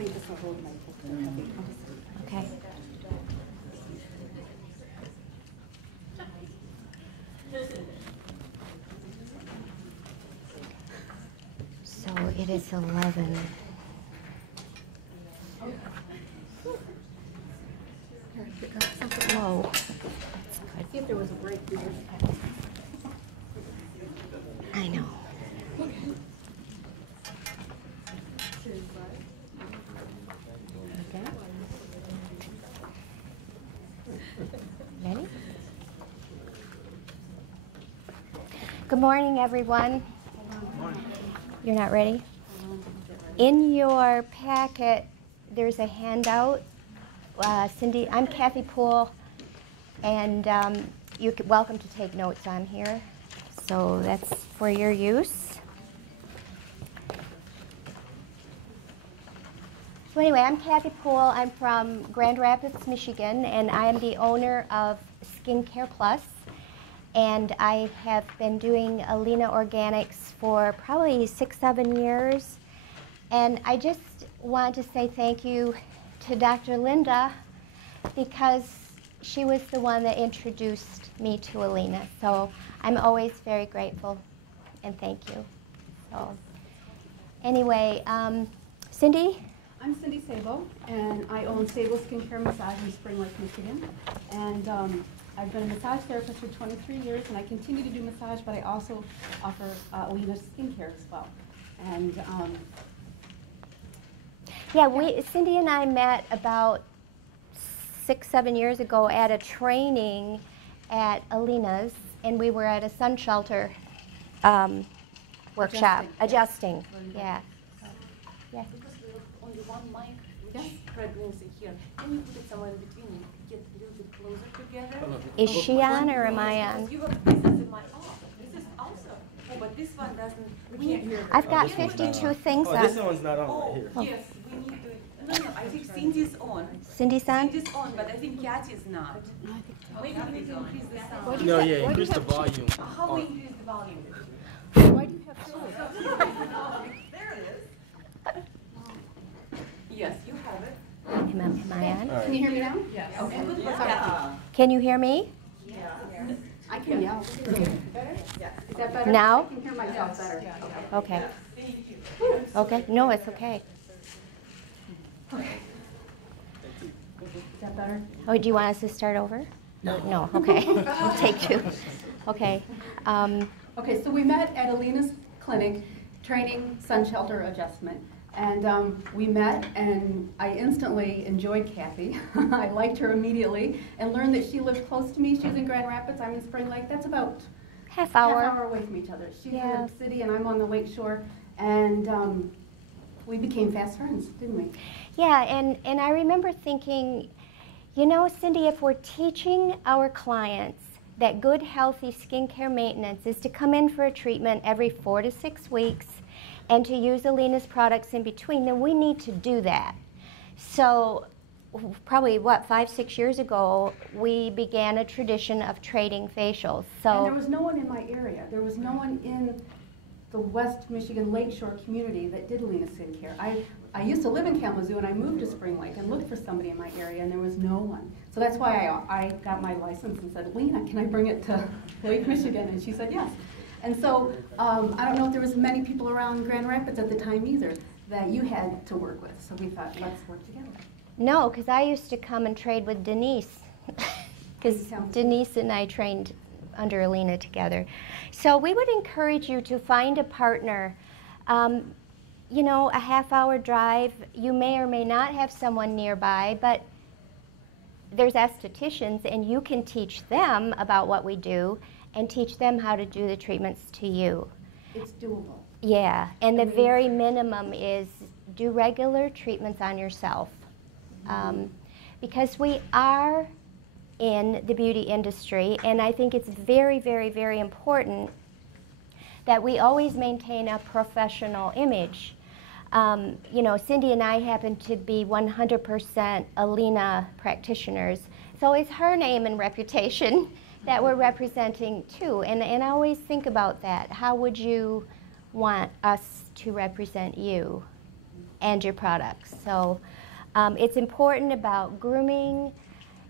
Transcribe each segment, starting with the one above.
think this will hold my book. Okay. So it is 11. Whoa. That's good. See if there was a break here. I know. Okay. Ready? Good morning, everyone. You're not ready? In your packet, there's a handout. Cindy, I'm Kathy Poel, and you're welcome to take notes on here. So that's for your use. So anyway, I'm Kathy Poel. I'm from Grand Rapids, Michigan, and I am the owner of Skincare Plus. And I have been doing Elina Organics for probably 6-7 years. And I just want to say thank you to Dr. Linda, because she was the one that introduced me to Elina. So I'm always very grateful, and thank you. So anyway, Cindy? I'm Cindy Sabo, and I own Sabo Skincare Massage in Spring Lake, Michigan. And I've been a massage therapist for 23 years, and I continue to do massage, but I also offer Elina skincare as well. And yeah, Cindy and I met about 6-7 years ago at a training at Elina's, and we were at a sun shelter workshop. Adjusting. Yeah. Yeah. Because we have only one mic, which Yes. pregnancy here. Can you put it somewhere in between? Get a little bit closer together. Is she on or am I on? Because you have this is in my this is also. Oh, but this one doesn't. We can't hear. I've got 52 things Oh, on. this one's not on right here. Oh, yes, we need to. No, I think Cindy's on. Cindy's on? Cindy's on, but I think Kathy's not. Maybe we need to increase the sound. No, yeah, increase the volume. How we increase the volume? why do you have two? There it is. Yes, you have it. Am I on? Can you hear me now? Yes. Okay. And with Kathy. Can you hear me? I can yell. Is that better? Now? I can hear myself better. Okay. Okay. No, it's okay. Is that better? Oh, do you want us to start over? No. Okay. We'll take two. Okay. Okay, so we met at Elina's clinic, training sun shelter adjustment. And we met, and I instantly enjoyed Kathy. I liked her immediately, and learned that she lived close to me. She's in Grand Rapids, I'm in Spring Lake. That's about Half hour. half hour away from each other. She's Yeah. in the city, and I'm on the lake shore. And we became fast friends, didn't we? Yeah, and I remember thinking, you know, Cindy, if we're teaching our clients that good, healthy skincare maintenance is to come in for a treatment every 4 to 6 weeks and to use Elina's products in between, then we need to do that. So probably, 5-6 years ago, we began a tradition of trading facials. And there So was no one in my area. There was no one in the West Michigan Lakeshore community that did Elina skincare. I used to live in Kalamazoo, and I moved to Spring Lake and looked for somebody in my area, and there was no one. So that's why I got my license and said, Elina, can I bring it to Lake Michigan? And she said yes. And so I don't know if there was many people around Grand Rapids at the time either that you had to work with. So we thought, let's work together. no, because I used to come and trade with Denise, because Denise and I trained under Elina together. So we would encourage you to find a partner. You know, a half-hour drive, you may or may not have someone nearby, but there's estheticians, and you can teach them about what we do and teach them how to do the treatments to you. It's doable. Yeah, and the very minimum is do regular treatments on yourself. Because we are in the beauty industry, and I think it's very, very, very important that we always maintain a professional image. You know, Cindy and I happen to be 100% Elina practitioners, so it's her name and reputation that we're representing too. And I always think about that. How would you want us to represent you? and your products. So it's important about grooming.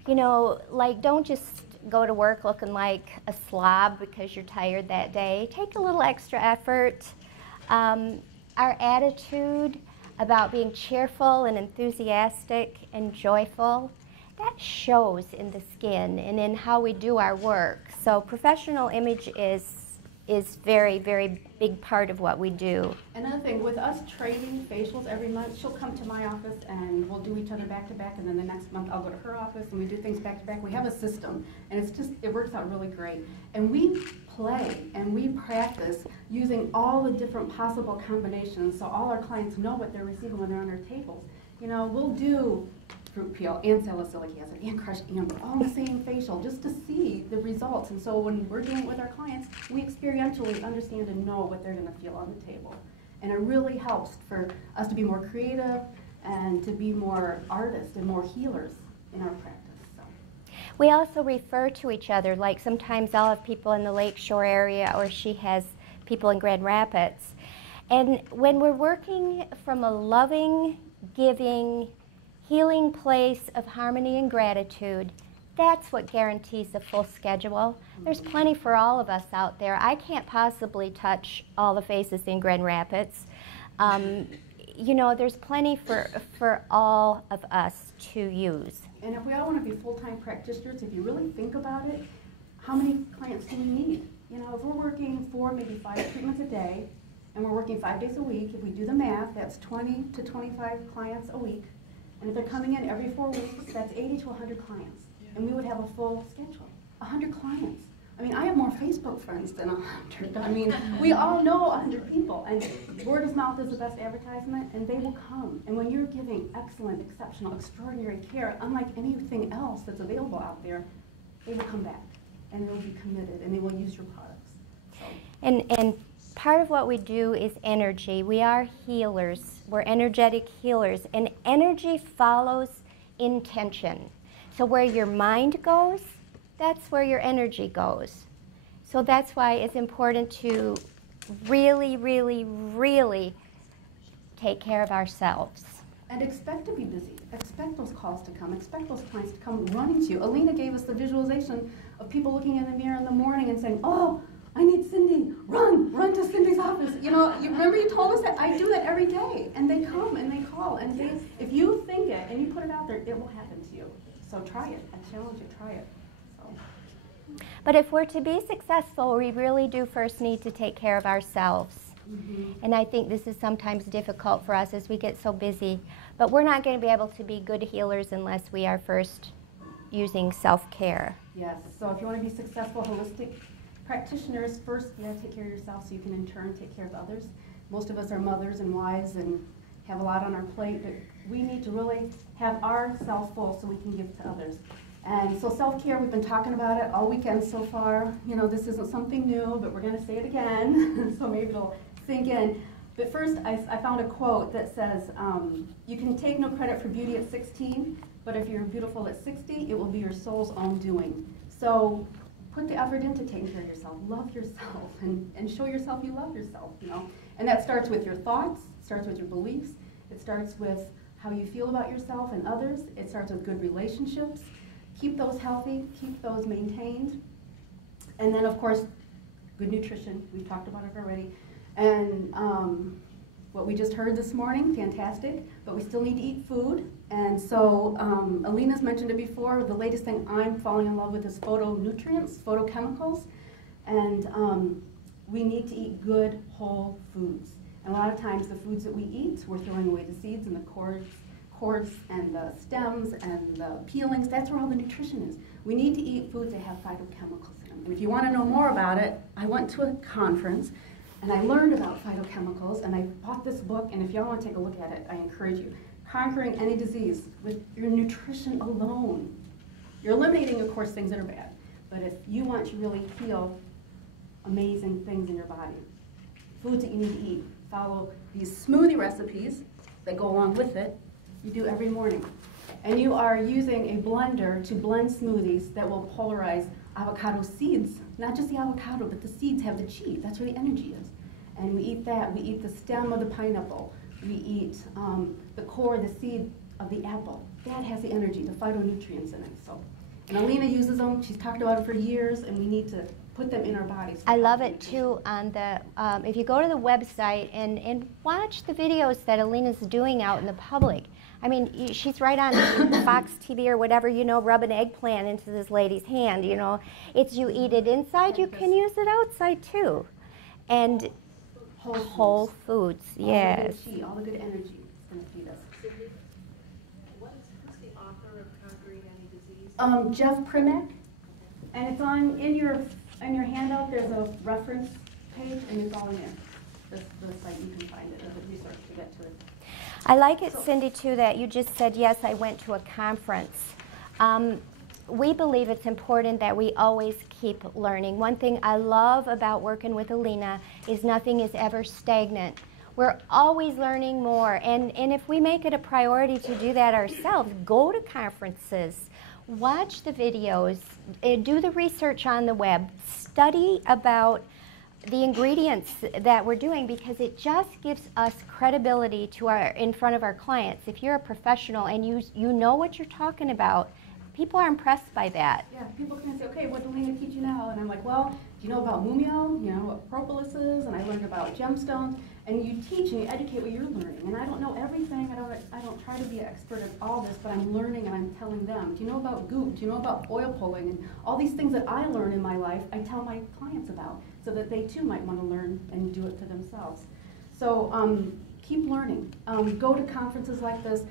You know, like, don't just go to work looking like a slob because you're tired that day. Take a little extra effort. Our attitude about being cheerful and enthusiastic and joyful, that shows in the skin and in how we do our work. So professional image is very, very big part of what we do. Another thing, with us trading facials every month, she'll come to my office and we'll do each other back to back, and then the next month I'll go to her office and we do things back to back. We have a system, and it works out really great. And we play and we practice using all the different possible combinations so all our clients know what they're receiving when they're on their tables. You know, we'll do fruit peel and salicylic acid and crushed amber all in the same facial just to see the results. And so when we're doing it with our clients, we experientially understand and know what they're going to feel on the table. And it really helps for us to be more creative and to be more artists and more healers in our practice. So. We also refer to each other, like sometimes I'll have people in the Lakeshore area or she has people in Grand Rapids. And when we're working from a loving, giving, healing place of harmony and gratitude, that's what guarantees a full schedule. There's plenty for all of us out there. I can't possibly touch all the faces in Grand Rapids. You know, there's plenty for all of us to use. And if we all want to be full-time practitioners, if you really think about it, how many clients do we need? You know, if we're working 4, maybe 5 treatments a day, and we're working 5 days a week, if we do the math, that's 20 to 25 clients a week. And if they're coming in every 4 weeks, that's 80 to 100 clients. And we would have a full schedule, 100 clients. I mean, I have more Facebook friends than 100. I mean, we all know 100 people. And word of mouth is the best advertisement, and they will come. And when you're giving excellent, exceptional, extraordinary care, unlike anything else that's available out there, they will come back. And they will be committed, and they will use your products. So. And part of what we do is energy. We are healers. We're energetic healers. And energy follows intention. So where your mind goes, that's where your energy goes. So that's why it's important to really, really, really take care of ourselves. And expect to be busy. Expect those calls to come. Expect those clients to come running to you. Elina gave us the visualization of people looking in the mirror in the morning and saying, oh, I need Cindy, run to Cindy's office. You know, you remember you told us that? I do that every day. And they come and they call. And if you think it and you put it out there, it will happen to you. So try it. I challenge you, try it. So. But if we're to be successful, we really do first need to take care of ourselves. Mm-hmm. And I think this is sometimes difficult for us as we get so busy. But we're not going to be able to be good healers unless we are first using self-care. Yes. So if you want to be successful, holistic practitioners, first you have to take care of yourself so you can in turn take care of others. Most of us are mothers and wives and have a lot on our plate, but we need to really have ourselves full so we can give to others. And so self-care, we've been talking about it all weekend so far. You know, this isn't something new, but we're going to say it again, so maybe it'll sink in. But first, I found a quote that says, you can take no credit for beauty at 16, but if you're beautiful at 60, it will be your soul's own doing. So put the effort into taking care of yourself. Love yourself and show yourself you love yourself, you know. And that starts with your thoughts, starts with your beliefs, it starts with how you feel about yourself and others, it starts with good relationships. Keep those healthy, keep those maintained. And then, of course, good nutrition. We've talked about it already. And what we just heard this morning, fantastic, but we still need to eat food. And so Elina's mentioned it before. The latest thing I'm falling in love with is phytonutrients, phytochemicals. And we need to eat good, whole foods. And a lot of times the foods that we eat, we're throwing away the seeds and the cords and the stems and the peelings. That's where all the nutrition is. We need to eat foods that have phytochemicals in them. And if you want to know more about it, I went to a conference and I learned about phytochemicals, and I bought this book, and if y'all want to take a look at it, I encourage you. Conquering Any Disease with your nutrition alone. You're eliminating, of course, things that are bad, but if you want to really heal amazing things in your body, foods that you need to eat, follow these smoothie recipes that go along with it. You do every morning. And you are using a blender to blend smoothies that will polarize avocado seeds. Not just the avocado, but the seeds have the chi. That's where the energy is. And we eat that. We eat the stem of the pineapple. We eat the core, the seed of the apple. That has the energy, the phytonutrients in it. So, and Elina uses them. She's talked about it for years, and we need to put them in our bodies. I love it too. On the if you go to the website and watch the videos that Elina's doing out in the public. I mean, she's right on Fox TV or whatever, you know, rub an eggplant into this lady's hand, you know. It's you eat it inside, you can use it outside too. And whole foods, yes. All the good energy is going to feed us. Who's the author of Conquering Any Disease? Jeff Primack, and it's on in your handout. There's a reference page, and it's all in there. The site you can find it, the resource to get to it. I like it, Cindy, too, that you just said, yes, I went to a conference. We believe it's important that we always keep learning. One thing I love about working with Elina is nothing is ever stagnant. We're always learning more, and if we make it a priority to do that ourselves, go to conferences, watch the videos, do the research on the web, study about the ingredients that we're doing, because it just gives us credibility to in front of our clients. If you're a professional and you know what you're talking about, people are impressed by that. Yeah, people can say, okay, what did Elina teach you now? And I'm like, well, do you know about mumio? You know what propolis is? And I learned about gemstones. And you teach and you educate what you're learning. And I don't know everything. I don't try to be an expert at all this, but I'm learning and I'm telling them. Do you know about goop? Do you know about oil pulling? And all these things that I learn in my life, I tell my clients about, so that they too might want to learn and do it to themselves. So keep learning. Go to conferences like this.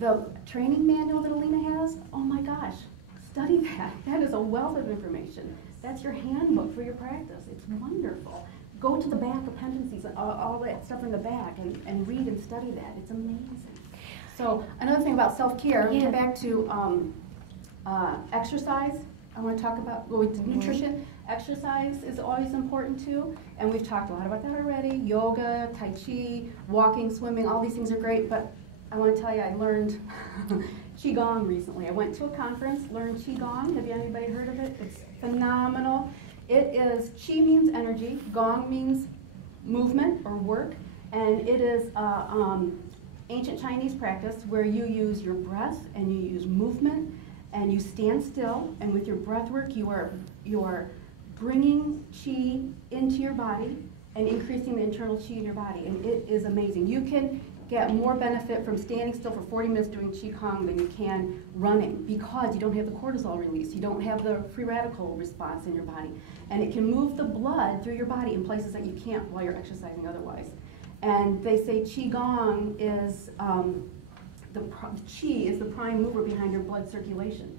The training manual that Elina has, oh my gosh, study that. That is a wealth of information. That's your handbook for your practice. It's wonderful. Go to the back appendices, all that stuff in the back, and read and study that. It's amazing. So another thing about self-care, we get back to exercise. I want to talk about nutrition. Exercise is always important too, and we've talked a lot about that already. Yoga, Tai Chi, walking, swimming, all these things are great, but I want to tell you I learned Qigong recently. I went to a conference, learned Qigong. Have you anybody heard of it? It's phenomenal. It is, Qi means energy, Gong means movement or work, and it is ancient Chinese practice where you use your breath and you use movement and you stand still, and with your breath work you are bringing Qi into your body and increasing the internal Qi in your body, and it is amazing. You can get more benefit from standing still for 40 minutes doing Qigong than you can running, because you don't have the cortisol release, you don't have the free radical response in your body, and it can move the blood through your body in places that you can't while you're exercising otherwise. And they say Qigong is, Qi is the prime mover behind your blood circulation.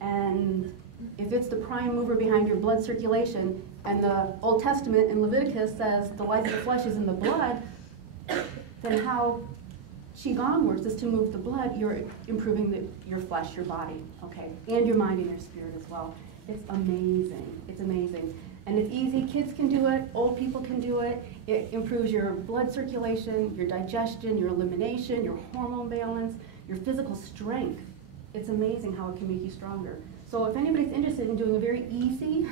And if it's the prime mover behind your blood circulation, and the Old Testament in Leviticus says the life of the flesh is in the blood, then how Qigong works is to move the blood. You're improving your flesh, your body, okay, and your mind and your spirit as well. It's amazing. It's amazing. And it's easy. Kids can do it. Old people can do it. It improves your blood circulation, your digestion, your elimination, your hormone balance, your physical strength. It's amazing how it can make you stronger. So if anybody's interested in doing a very easy,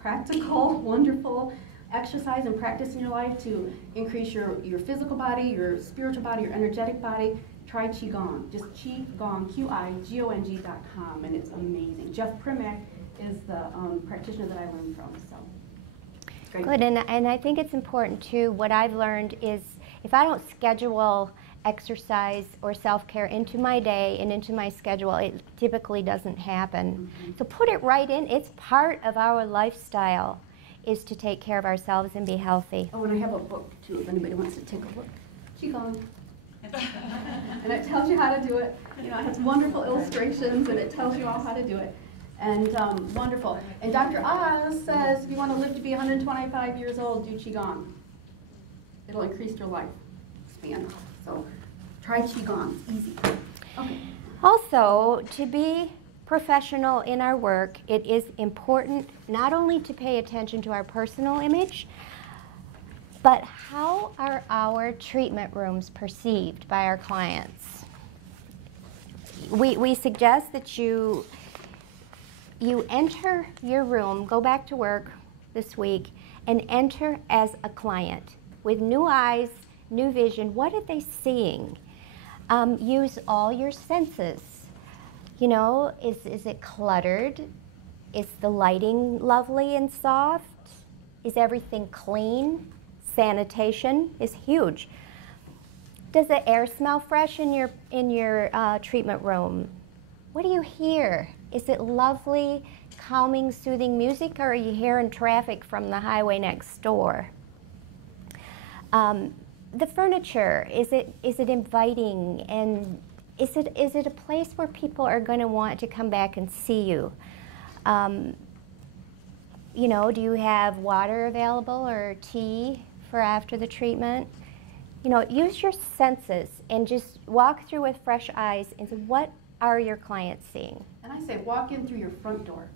practical, wonderful exercise and practice in your life to increase your physical body, your spiritual body, your energetic body, try Qigong. Just Qigong, QIGONG.com, and it's amazing. Jeff Primack is the practitioner that I learned from. So great. Good, and I think it's important too. What I've learned is if I don't schedule exercise or self-care into my day and into my schedule, it typically doesn't happen. So put it right in. It's part of our lifestyle, is to take care of ourselves and be healthy. Oh, and I have a book too, if anybody wants to take a look. Qigong. And it tells you how to do it. You know, it has wonderful illustrations, and it tells you all how to do it. And wonderful. And Dr. Oz says if you want to live to be 125 years old, do Qigong. It'll increase your lifespan. So try Qigong. It's easy. Okay. Also, to be professional in our work, it is important not only to pay attention to our personal image, but how are our treatment rooms perceived by our clients? We suggest that you enter your room, go back to work this week, and enter as a client with new eyes, new vision. What are they seeing? Use all your senses. You know, is it cluttered? Is the lighting lovely and soft? Is everything clean? Sanitation is huge. Does the air smell fresh in your treatment room? What do you hear? Is it lovely, calming, soothing music, or are you hearing traffic from the highway next door? The furniture, is it inviting, and is it a place where people are going to want to come back and see you? You know, do you have water available or tea for after the treatment? You know, use your senses and just walk through with fresh eyes and say, what are your clients seeing? And I say, walk in through your front door.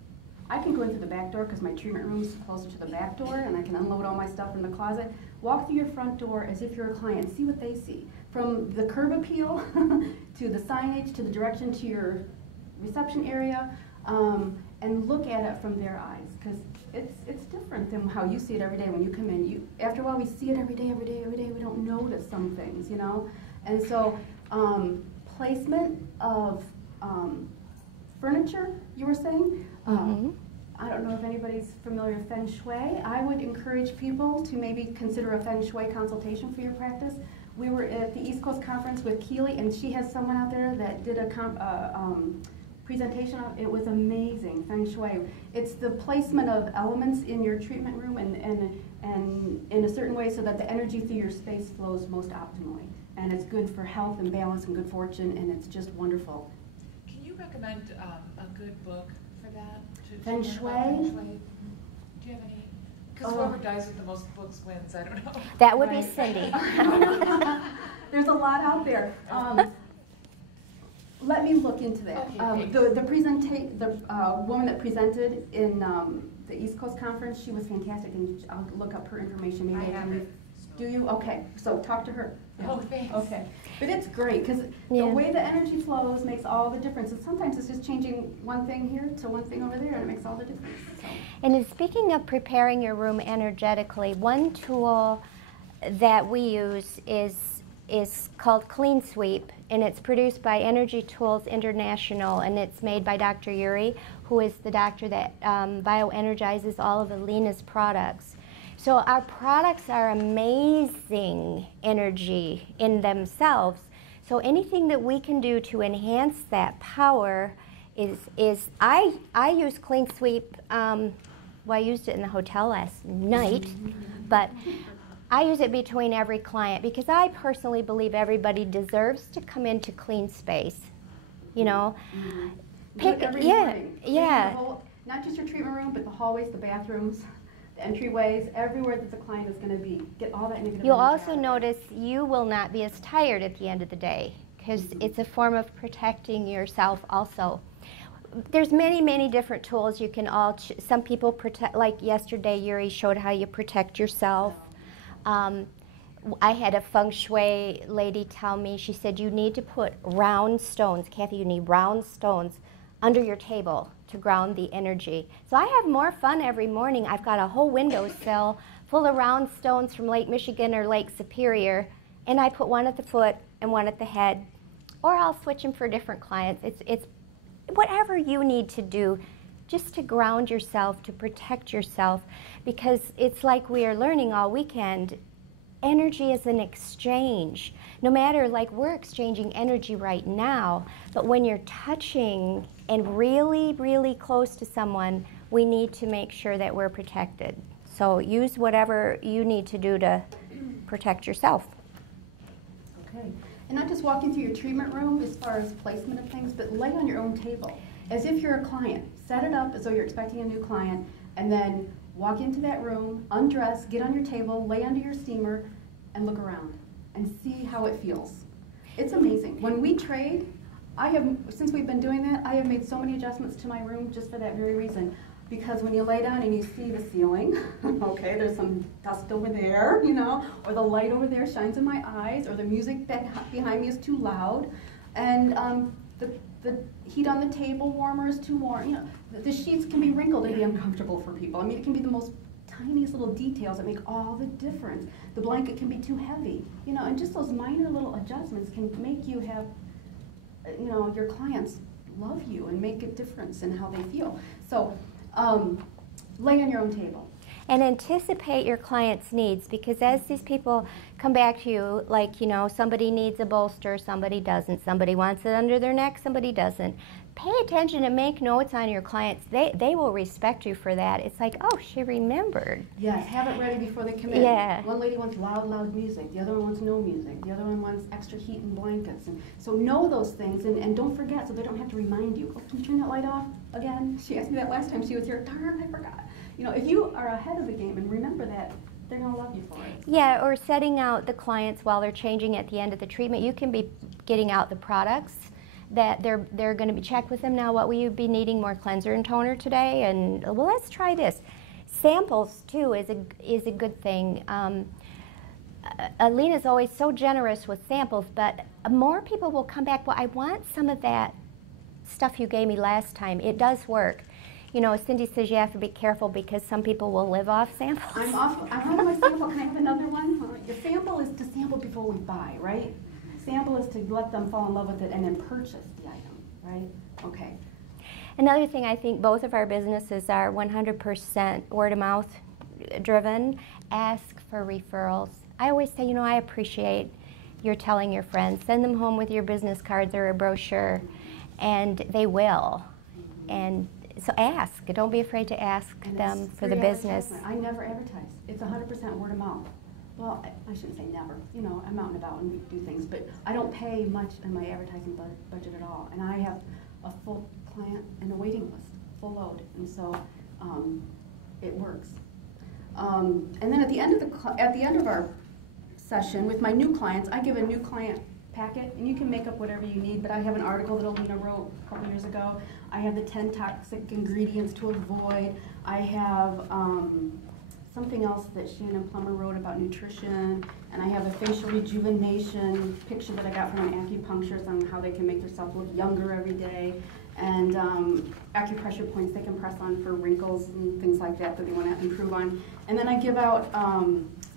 I can go in through the back door because my treatment room is closer to the back door and I can unload all my stuff in the closet. Walk through your front door as if you're a client. See what they see. From the curb appeal to the signage, to the direction to your reception area, and look at it from their eyes, because it's different than how you see it every day when you come in. After a while, we see it every day. We don't notice some things, you know? And so placement of furniture, you were saying? I don't know if anybody's familiar with Feng Shui. I would encourage people to maybe consider a Feng Shui consultation for your practice. We were at the East Coast Conference with Keely, and she has someone out there that did a presentation of it. Was amazing, Feng Shui. It's the placement of elements in your treatment room and in a certain way so that the energy through your space flows most optimally. And it's good for health and balance and good fortune, and it's just wonderful. Can you recommend a good book for that? Feng Shui? Do you have any? Because whoever dies with the most books wins. I don't know. That would be Cindy. There's a lot out there. Let me look into that. Okay, The woman that presented in the East Coast Conference, she was fantastic, and I'll look up her information. Maybe I have it. Do you? Okay, so talk to her. Yeah. Oh, thanks. Okay, but it's great because the way the energy flows makes all the difference. And sometimes it's just changing one thing here to one thing over there, and it makes all the difference. So. And speaking of preparing your room energetically, one tool that we use is called Clean Sweep, and it's produced by Energy Tools International, and it's made by Dr. Yuri, who is the doctor that bioenergizes all of Elina's products. So our products are amazing energy in themselves. So anything that we can do to enhance that power is I use Clean Sweep. Well, I used it in the hotel last night, but I use it between every client because I personally believe everybody deserves to come into clean space. You know, Pick every morning. Yeah. The whole, not just your treatment room, but the hallways, the bathrooms, the entryways, everywhere that the client is going to be. Get all that negative. You'll energy also out. notice you will not be as tired at the end of the day because it's a form of protecting yourself also. There's many, many different tools you can all, some people protect, like yesterday Yuri showed how you protect yourself. I had a feng shui lady tell me, she said, you need to put round stones, Kathy, you need round stones under your table to ground the energy. So I have more fun every morning. I've got a whole windowsill full of round stones from Lake Michigan or Lake Superior, and I put one at the foot and one at the head, or I'll switch them for different clients. It's whatever you need to do just to ground yourself, to protect yourself, because it's like we are learning all weekend. Energy is an exchange. No matter, like we're exchanging energy right now, but when you're touching and really, really close to someone, we need to make sure that we're protected. So use whatever you need to do to protect yourself. Okay. And not just walking through your treatment room as far as placement of things, but lay on your own table as if you're a client. Set it up as though you're expecting a new client, and then walk into that room, undress, get on your table, lay under your steamer, and look around and see how it feels. It's amazing. When we trade, since we've been doing that, I have made so many adjustments to my room just for that very reason. Because when you lay down and you see the ceiling, okay, there's some dust over there, you know, or the light over there shines in my eyes, or the music behind me is too loud, and the heat on the table warmer is too warm. You know, the sheets can be wrinkled and be uncomfortable for people. I mean, it can be the most tiniest little details that make all the difference. The blanket can be too heavy, you know, and just those minor little adjustments can make you have, you know, your clients love you and make a difference in how they feel. So, lay on your own table. And anticipate your client's needs, because as these people come back to you, like, you know, somebody needs a bolster, somebody doesn't, somebody wants it under their neck, somebody doesn't. Pay attention and make notes on your clients. They will respect you for that. It's like, oh, she remembered. Yes, have it ready before they come in. Yeah. One lady wants loud music. The other one wants no music. The other one wants extra heat and blankets. And so know those things and don't forget, so they don't have to remind you. Oh, can you turn that light off again? She asked me that last time she was here. Darn, I forgot. You know, if you are ahead of the game and remember that, they're going to love you for it. Yeah, or setting out the clients while they're changing at the end of the treatment. You can be getting out the products that they're going to be checked with them now. What will you be needing? More cleanser and toner today? And well, let's try this. Samples too is a good thing. Alina's always so generous with samples, but more people will come back. Well, I want some of that stuff you gave me last time. It does work. You know, Cindy says you have to be careful because some people will live off samples. I'm off my sample. Can I have another one? The sample is to sample before we buy, right? Sample is to let them fall in love with it and then purchase the item, right? Okay. Another thing, I think both of our businesses are 100% word of mouth driven. Ask for referrals. I always say, you know, I appreciate your telling your friends. Send them home with your business cards or a brochure, and they will. And so ask. Don't be afraid to ask them for the business. I never advertise. It's 100% word of mouth. Well, I shouldn't say never. You know, I'm out and about and we do things, but I don't pay much in my advertising budget at all. And I have a full client and a waiting list, full load, and so it works. And then at the end of our session with my new clients, I give a new client packet, and you can make up whatever you need, but I have an article that Elina wrote a couple years ago. I have the 10 toxic ingredients to avoid. I have something else that Shannon Plummer wrote about nutrition, and I have a facial rejuvenation picture that I got from an acupuncturist on how they can make themselves look younger every day, and acupressure points they can press on for wrinkles and things like that that they want to improve on. And then I give out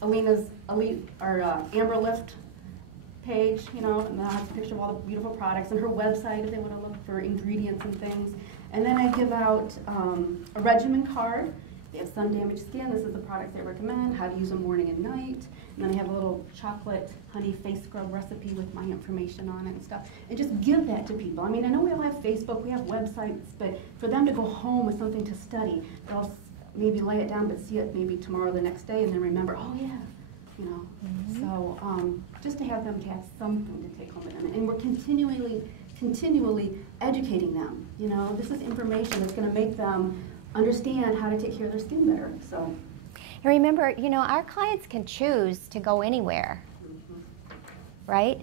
Elina's Amber Lift page, you know, and that has a picture of all the beautiful products, and her website if they want to look for ingredients and things. And then I give out a regimen card. They have sun-damaged skin. This is the products they recommend, how to use them morning and night. And then I have a little chocolate honey face scrub recipe with my information on it and stuff. And just give that to people. I mean, I know we all have Facebook, we have websites, but for them to go home with something to study, they'll maybe lay it down but see it maybe tomorrow or the next day and then remember, oh yeah, you know. Mm-hmm. So just to have them to have something to take home with them. And we're continually educating them. You know, this is information that's going to make them understand how to take care of their skin better. So, and remember, you know, our clients can choose to go anywhere, right?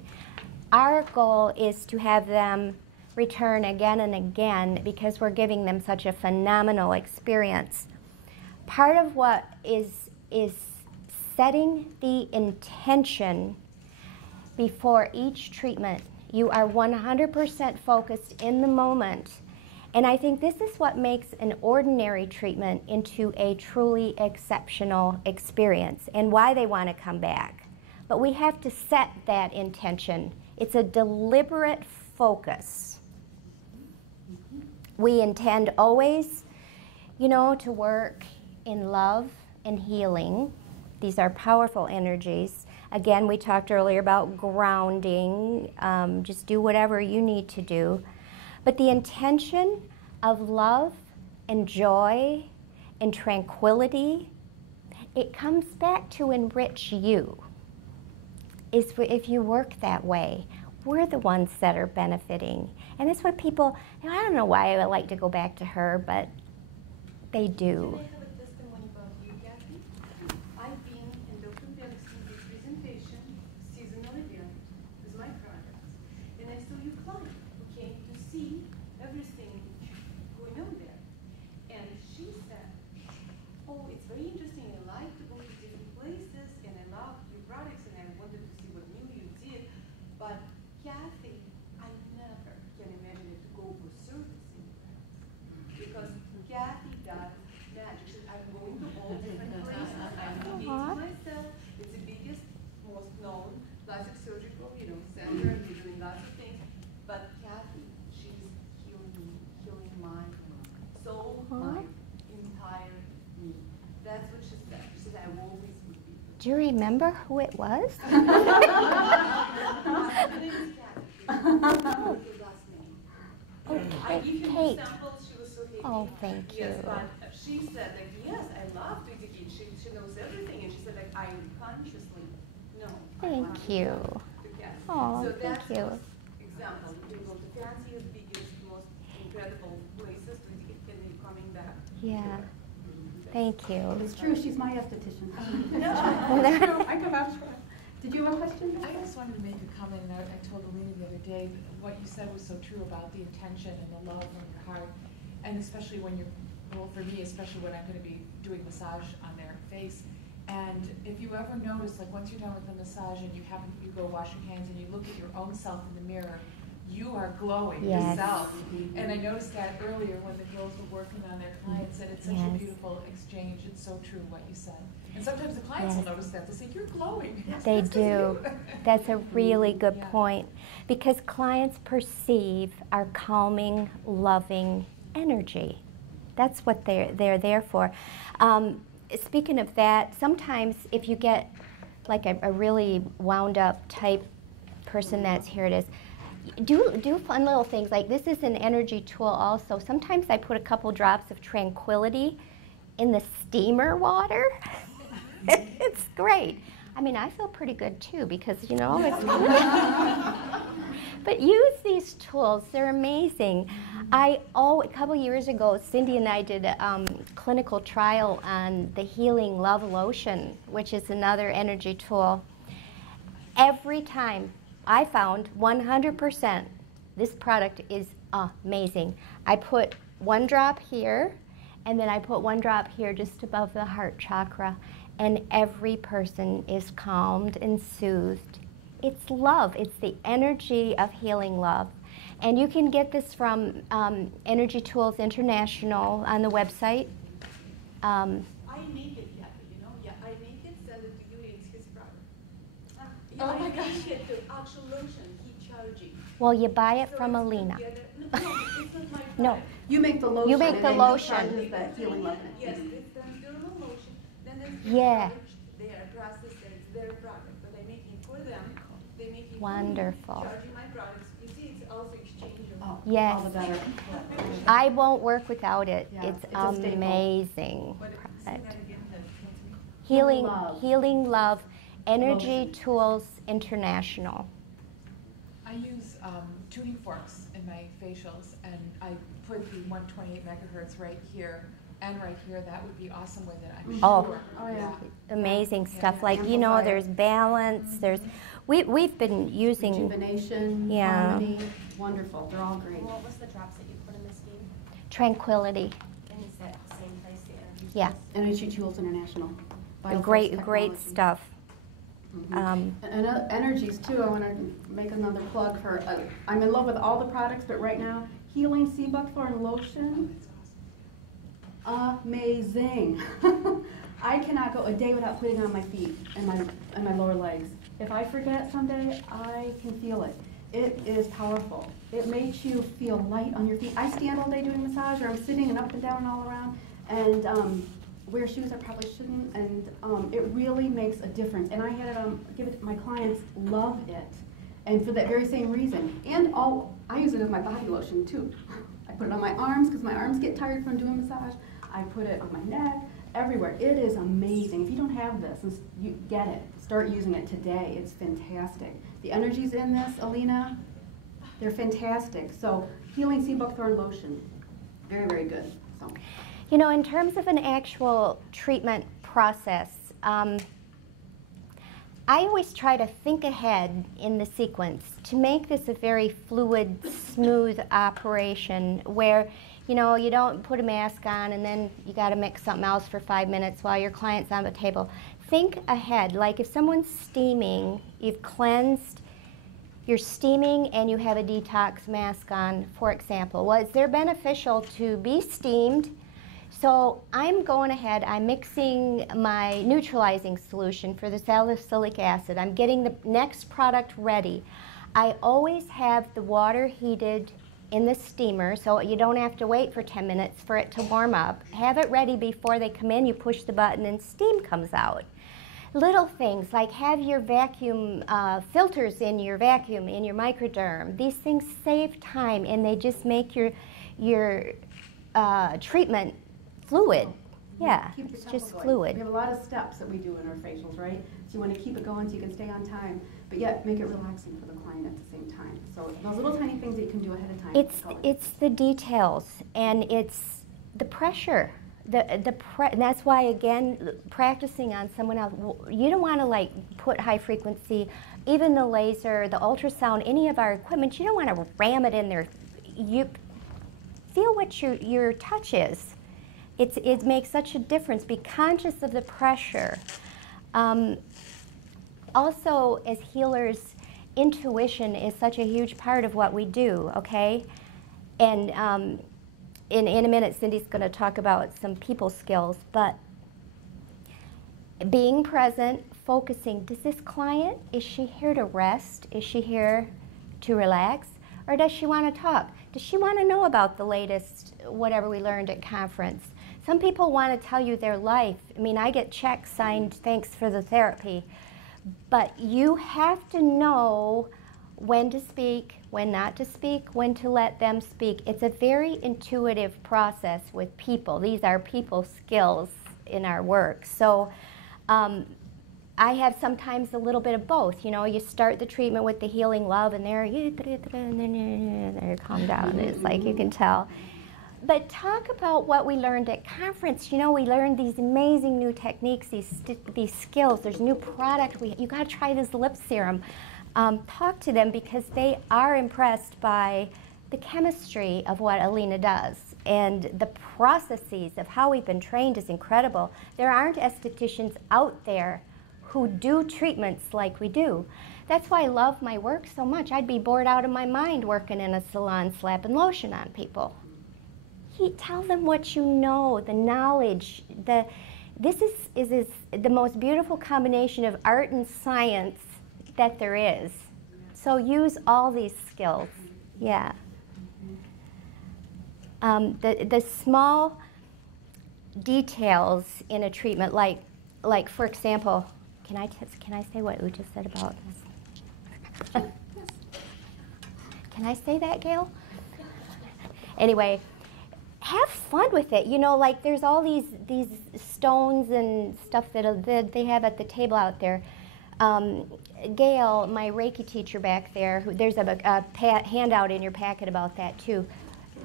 Our goal is to have them return again and again because we're giving them such a phenomenal experience. Part of what is setting the intention before each treatment. You are 100% focused in the moment. And I think this is what makes an ordinary treatment into a truly exceptional experience and why they want to come back. But we have to set that intention. It's a deliberate focus. We intend always, you know, to work in love and healing. These are powerful energies. Again, we talked earlier about grounding. Just do whatever you need to do. But the intention of love and joy and tranquility, it comes back to enrich you. If you work that way, we're the ones that are benefiting. And that's what people, you know, I don't know why I like to go back to her, but they do. Can I have a testimony about you, Kathy? I've been in Dr. Bell's presentation, seasonal event, with my products. And I saw your client who came to see everything going on there. And she said, oh, it's very interesting. I like to go to different places, and I love your products, and I wanted to see what new you did. But Kathy, I never can imagine it to go for service in your products. Because Kathy does magic. I'm going to all different places. Do you remember who it was? Her name is Kathy. Her last name. I give you Kate. samples. She was so happy. Oh, thank Yes, you. but she said like, yes, I love to educate. She knows everything, and she said like, I unconsciously know. Thank you. Oh, So thank that's you. an example. You can go to fanciest, biggest, most incredible places to get, and then coming back. Yeah. Thank you. It's true, she's my esthetician. I come out. Did you have a question? I just wanted to make a comment, and I told Elina the other day, what you said was so true about the intention and the love on your heart, and especially when you're, well, for me, especially when I'm going to be doing massage on their face. And if you ever notice, like once you're done with the massage and you go wash your hands and you look at your own self in the mirror, you are glowing Yes. yourself. And I noticed that earlier when the girls were working on their clients, and it's such a Yes. beautiful exchange. It's so true what you said. And sometimes the clients will notice that. They'll say, you're glowing. They This is do. you." That's a really good Yeah. point, because clients perceive our calming, loving energy. That's what they're there for. Speaking of that, sometimes if you get like a really wound up type person that's, here it is, do fun little things. Like this is an energy tool also. Sometimes I put a couple drops of tranquility in the steamer water. It's great. I mean, I feel pretty good too, because you know it's but use these tools, they're amazing. A couple years ago, Cindy and I did a clinical trial on the Healing Love Lotion, which is another energy tool. Every time I found 100% this product is amazing. I put one drop here, and then I put one drop here just above the heart chakra, and every person is calmed and soothed. It's love. It's the energy of healing love. And you can get this from Energy Tools International on the website. I make it, yeah, you know, yeah, I make it, send it to you, it's his product. Oh my I gosh. make it to actual lotion, heat charging. Well, you buy it So from it's Elina. together- No, it's not my No. product. You make the lotion. You make and the then he lotion. charges the healing love in it. Yes, it's dermal lotion, then it's Yeah. they are processed, it's their product, but I make it for them, they make it for me, Wonderful. charging my products. You see, it's also exchangeable. Oh, Yes. all the better. I won't work without it. Yeah, It's it's a staple. amazing But say product. that again, that to me. Healing Love, Energy Lotion. Tools International. I use tuning forks in my facials, and I put the 128 megahertz right here and right here. That would be awesome with it, I'm Oh. sure. Oh, yeah. Amazing Yeah. stuff. Like, you know, Amplify it. there's balance. There's we've been using Rejuvenation, Yeah. harmony, wonderful. They're all great. What was the drops that you put in the steam? Tranquility. And is that the same place, the energy? Yeah. Energy Tools International. Great Technology. stuff. Mhm. And energies too. I want to make another plug for. I'm in love with all the products, but right now, Healing Sea Buckthorn Lotion. Amazing. I cannot go a day without putting it on my feet and my lower legs. If I forget someday, I can feel it. It is powerful. It makes you feel light on your feet. I stand all day doing massage, or I'm sitting and up and down and all around, and wear shoes I probably shouldn't, and it really makes a difference. And I had it give it to my clients, love it, and for that very same reason. And I use it as my body lotion too. I put it on my arms because my arms get tired from doing massage. I put it on my neck, everywhere. It is amazing. If you don't have this, you get it. Start using it today. It's fantastic. The energies in this, Elina, they're fantastic. So Healing Sea Buckthorn Lotion, very, very good. So. You know, in terms of an actual treatment process, I always try to think ahead in the sequence to make this a very fluid, smooth operation where, you know, you don't put a mask on and then you got to mix something else for 5 minutes while your client's on the table. Think ahead. Like if someone's steaming, you've cleansed, you're steaming and you have a detox mask on, for example. Well, is there beneficial to be steamed? So I'm going ahead, I'm mixing my neutralizing solution for the salicylic acid. I'm getting the next product ready. I always have the water heated in the steamer, so you don't have to wait for 10 minutes for it to warm up. Have it ready before they come in, you push the button and steam comes out. Little things like have your vacuum filters in your vacuum, in your microderm. These things save time and they just make your treatment fluid. Yeah, Keep the it's tempo just going. fluid. We have a lot of steps that we do in our facials, right? So you want to keep it going so you can stay on time, but yet make it relaxing for the client at the same time. So those little tiny things that you can do ahead of time. It's the details and it's the pressure. And that's why, again, practicing on someone else, you don't want to like put high frequency, even the laser, the ultrasound, any of our equipment, you don't want to ram it in there. You feel what your touch is. It makes such a difference. Be conscious of the pressure. Also, as healers, intuition is such a huge part of what we do, okay? And in a minute, Cindy's going to talk about some people skills, but being present, focusing. Does this client, is she here to rest? Is she here to relax? Or does she want to talk? Does she want to know about the latest, whatever we learned at conference? Some people want to tell you their life. I mean, I get checks signed, thanks for the therapy. But you have to know when to speak, when not to speak, when to let them speak. It's a very intuitive process with people. These are people skills in our work. So I have sometimes a little bit of both. You know, you start the treatment with the healing love and there you calm down. It's like you can tell. But talk about what we learned at conference. You know, we learned these amazing new techniques, these skills. There's new product. You got to try this lip serum. Talk to them because they are impressed by the chemistry of what Elina does. And the processes of how we've been trained is incredible. There aren't estheticians out there who do treatments like we do. That's why I love my work so much. I'd be bored out of my mind working in a salon slapping lotion on people. Tell them what you know, the knowledge. This is the most beautiful combination of art and science that there is. So use all these skills. Yeah. The small details in a treatment, like for example, can I say what Uja said about this? Can I say that, Gail? Anyway. Have fun with it. You know, like there's all these stones and stuff that they have at the table out there. Gail, my Reiki teacher back there, there's a handout in your packet about that too.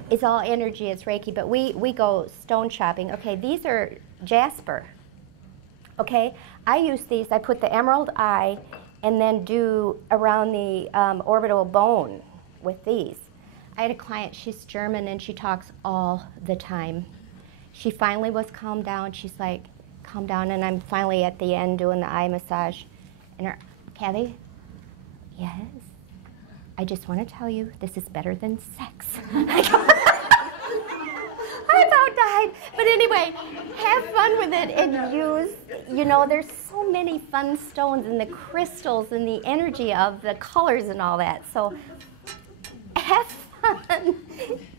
It's all energy, it's Reiki, but we go stone shopping. Okay, these are jasper. Okay, I use these, I put the emerald eye and then do around the orbital bone with these. I had a client, she's German, and she talks all the time. She finally was calmed down. She's like, calm down, and I'm finally at the end doing the eye massage. And her, Kathy, yes, I just want to tell you, this is better than sex. I about died. But anyway, have fun with it and use, you know, there's so many fun stones and the crystals and the energy of the colors and all that. So have fun.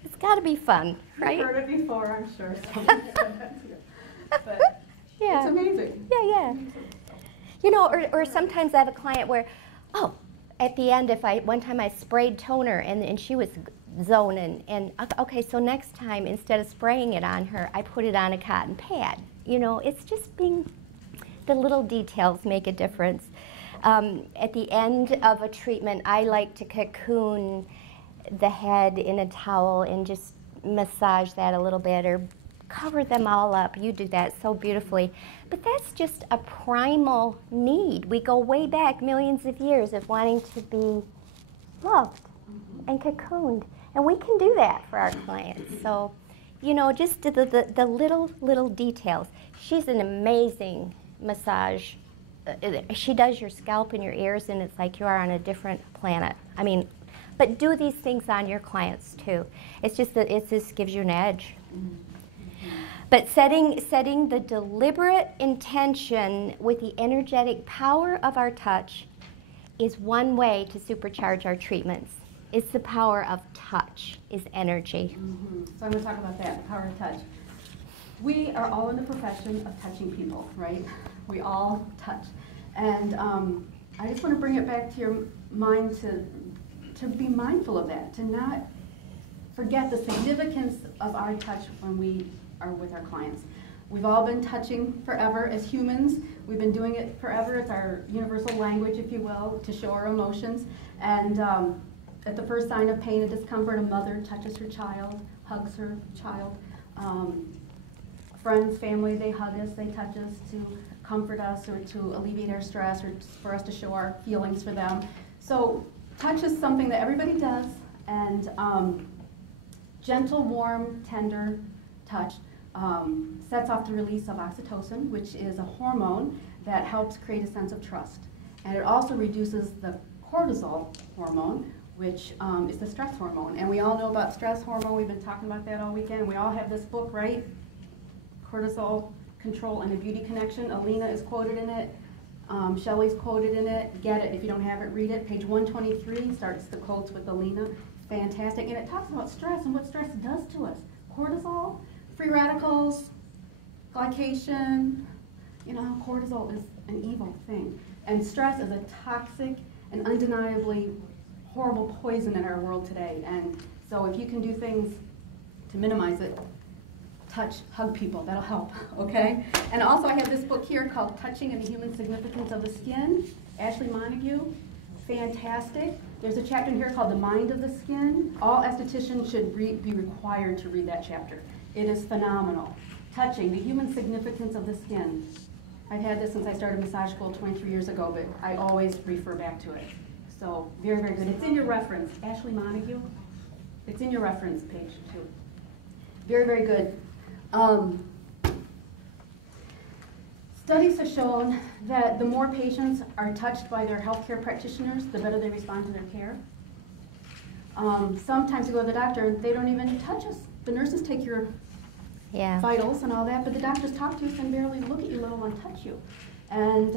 It's got to be fun, right? I've heard it before, I'm sure. But yeah. It's amazing. Yeah. You know, or sometimes I have a client where, oh, at the end, one time I sprayed toner and she was zoning, and okay, so next time instead of spraying it on her, I put it on a cotton pad. You know, it's just the little details make a difference. At the end of a treatment, I like to cocoon the head in a towel and just massage that a little bit or cover them all up. You do that so beautifully. But that's just a primal need. We go way back millions of years of wanting to be loved and cocooned. And we can do that for our clients. So, you know, just the little details. She's an amazing massage. She does your scalp and your ears, and it's like you are on a different planet. I mean, but do these things on your clients too. It's just that it just gives you an edge. But setting the deliberate intention with the energetic power of our touch is one way to supercharge our treatments. It's the power of touch, is energy. So I'm going to talk about that, the power of touch. We are all in the profession of touching people, right? We all touch. And I just want to bring it back to your mind to be mindful of that, to not forget the significance of our touch when we are with our clients. We've all been touching forever as humans. We've been doing it forever. It's our universal language, if you will, to show our emotions. And at the first sign of pain and discomfort, a mother touches her child, hugs her child. Friends, family, they hug us, they touch us to comfort us or to alleviate our stress or for us to show our feelings for them. So touch is something that everybody does, and gentle, warm, tender touch sets off the release of oxytocin, which is a hormone that helps create a sense of trust. And it also reduces the cortisol hormone, which is the stress hormone. And we all know about stress hormone. We've been talking about that all weekend. We all have this book, right? Cortisol Control and a Beauty Connection. Elina is quoted in it. Shelley's quoted in it. Get it. If you don't have it, read it. Page 123 starts the quotes with Elina. Fantastic. And it talks about stress and what stress does to us. Cortisol, free radicals, glycation. You know, cortisol is an evil thing. And stress is a toxic and undeniably horrible poison in our world today. And so if you can do things to minimize it, touch, hug people, that'll help, okay? And also I have this book here called Touching and the Human Significance of the Skin, Ashley Montague, fantastic. There's a chapter in here called The Mind of the Skin. All estheticians should be required to read that chapter. It is phenomenal. Touching, the human significance of the skin. I've had this since I started massage school 23 years ago, but I always refer back to it. So, very, very good. It's in your reference. Ashley Montague, it's in your reference page too. Very, very good. Studies have shown that the more patients are touched by their healthcare practitioners, the better they respond to their care. Sometimes you go to the doctor and they don't even touch us. The nurses take your vitals and all that, but the doctors talk to us and barely look at you, let alone touch you. And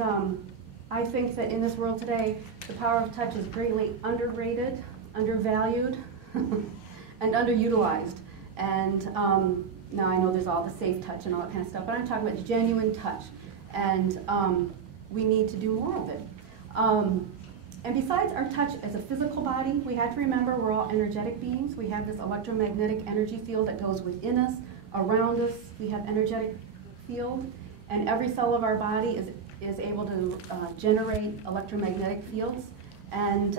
I think that in this world today, the power of touch is greatly underrated, undervalued, and underutilized. And now I know there's all the safe touch and all that kind of stuff, but I'm talking about genuine touch. And we need to do more of it. And besides our touch as a physical body, we have to remember we're all energetic beings. We have this electromagnetic energy field that goes within us, around us. We have energetic field, and every cell of our body is able to generate electromagnetic fields. And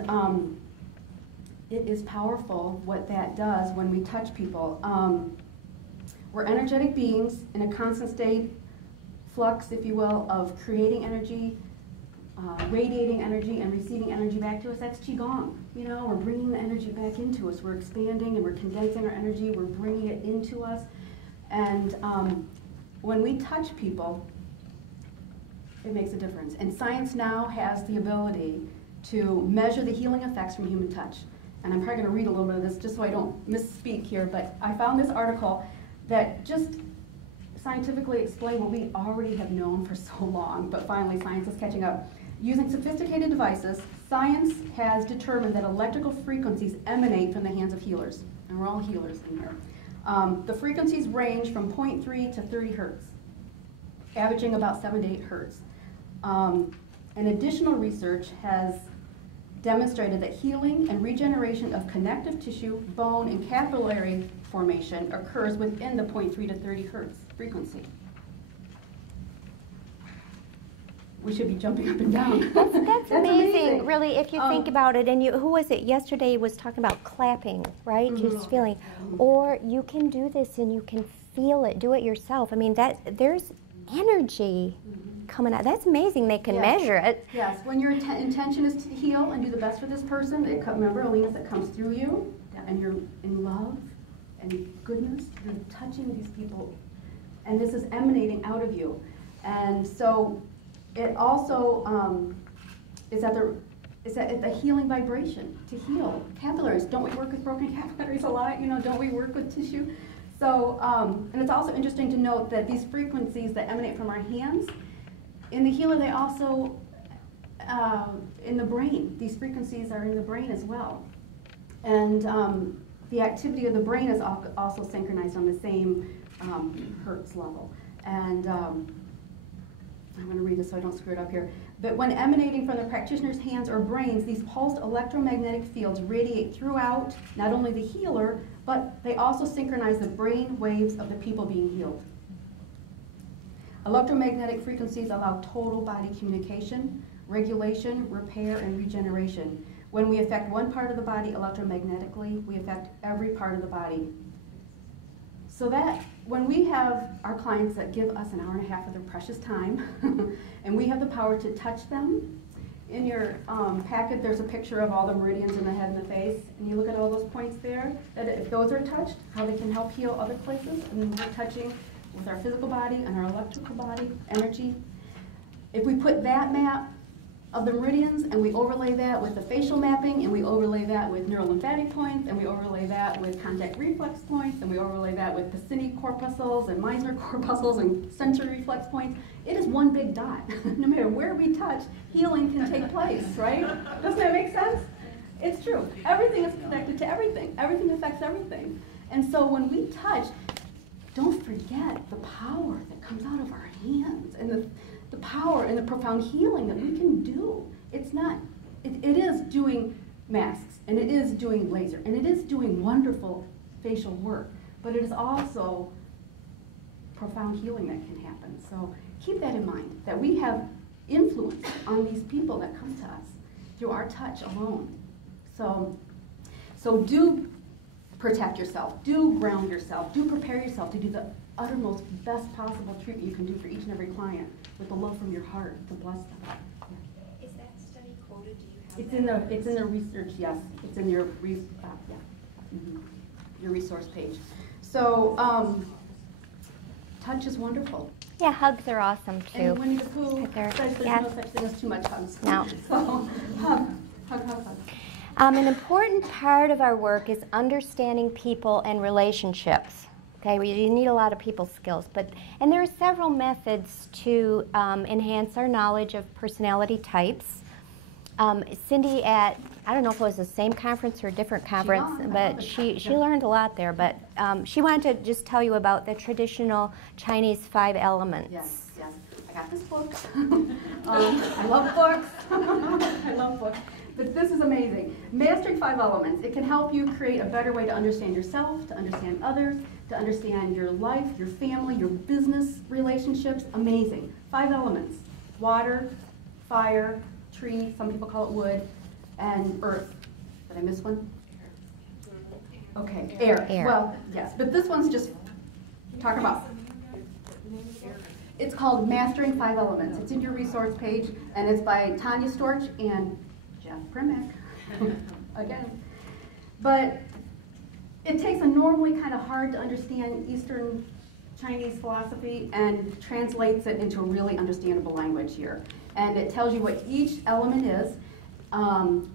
it is powerful what that does when we touch people. We're energetic beings in a constant state, flux, if you will, of creating energy, radiating energy, and receiving energy back to us. That's Qigong. You know, we're bringing the energy back into us. We're expanding and we're condensing our energy. We're bringing it into us. And when we touch people, it makes a difference. And science now has the ability to measure the healing effects from human touch. And I'm probably going to read a little bit of this just so I don't misspeak here, but I found this article that just scientifically explained what we already have known for so long, but finally science is catching up. Using sophisticated devices, science has determined that electrical frequencies emanate from the hands of healers. And we're all healers in here. The frequencies range from 0.3 to 30 hertz, averaging about 7 to 8 hertz. And additional research has demonstrated that healing and regeneration of connective tissue, bone, and capillary formation occurs within the 0.3 to 30 hertz frequency. We should be jumping up and down. That's amazing, really, if you think about it. And who was it yesterday was talking about clapping, right? Mm-hmm. Just feeling. Or you can do this and you can feel it, do it yourself. I mean, there's energy coming out. That's amazing. They can measure it. Yes, when your intention is to heal and do the best for this person, remember, Elina, that comes through you, and you're in love and goodness, you're touching these people, and this is emanating out of you. And so it also is at the healing vibration to heal. Capillaries, don't we work with broken capillaries a lot? You know, don't we work with tissue? So, and it's also interesting to note that these frequencies that emanate from our hands, in the healer, they also, in the brain, these frequencies are in the brain as well. And the activity of the brain is also synchronized on the same hertz level. And I'm going to read this so I don't screw it up here. But when emanating from the practitioner's hands or brains, these pulsed electromagnetic fields radiate throughout not only the healer, but they also synchronize the brain waves of the people being healed. Electromagnetic frequencies allow total body communication, regulation, repair, and regeneration. When we affect one part of the body electromagnetically, we affect every part of the body. So that when we have our clients that give us an hour and a half of their precious time, and we have the power to touch them, in your packet there's a picture of all the meridians in the head and the face, and you look at all those points there, that if those are touched, how they can help heal other places, and we're touching with our physical body and our electrical body, energy. If we put that map of the meridians and we overlay that with the facial mapping and we overlay that with neurolymphatic points and we overlay that with contact reflex points and we overlay that with Pacini corpuscles and Meissner corpuscles and sensory reflex points, it is one big dot. No matter where we touch, healing can take place, right? Doesn't that make sense? It's true. Everything is connected to everything. Everything affects everything. And so when we touch, don't forget the power that comes out of our hands and the power and the profound healing that we can do. It's not, it is doing masks, and it is doing laser, and it is doing wonderful facial work, but it is also profound healing that can happen. So keep that in mind, that we have influence on these people that come to us through our touch alone. So do protect yourself, do ground yourself, do prepare yourself to do the uttermost best possible treatment you can do for each and every client with the love from your heart to bless them. Is that study quoted? Do you have It's in the research, yes. It's in your your resource page. So touch is wonderful. Yeah, hugs are awesome too. And Winnie the Pooh They're- says there's yeah. no such thing as too much hugs. No. So hug. An important part of our work is understanding people and relationships. Okay, you need a lot of people skills, and there are several methods to enhance our knowledge of personality types. Cindy I don't know if it was the same conference or a different conference, but she learned a lot there. But she wanted to just tell you about the traditional Chinese 5 elements. Yes. I got this book. I love books. I love books. But this is amazing. Mastering 5 elements. It can help you create a better way to understand yourself, to understand others, to understand your life, your family, your business relationships. Amazing. 5 elements. Water, fire, tree, some people call it wood, and earth. Did I miss one? Okay, air. Well, yes, but this one's just talking about. It's called Mastering 5 Elements. It's in your resource page, and it's by Tanya Storch and Jeff Primack, again. But it takes a normally kind of hard to understand Eastern Chinese philosophy and translates it into a really understandable language here. And it tells you what each element is: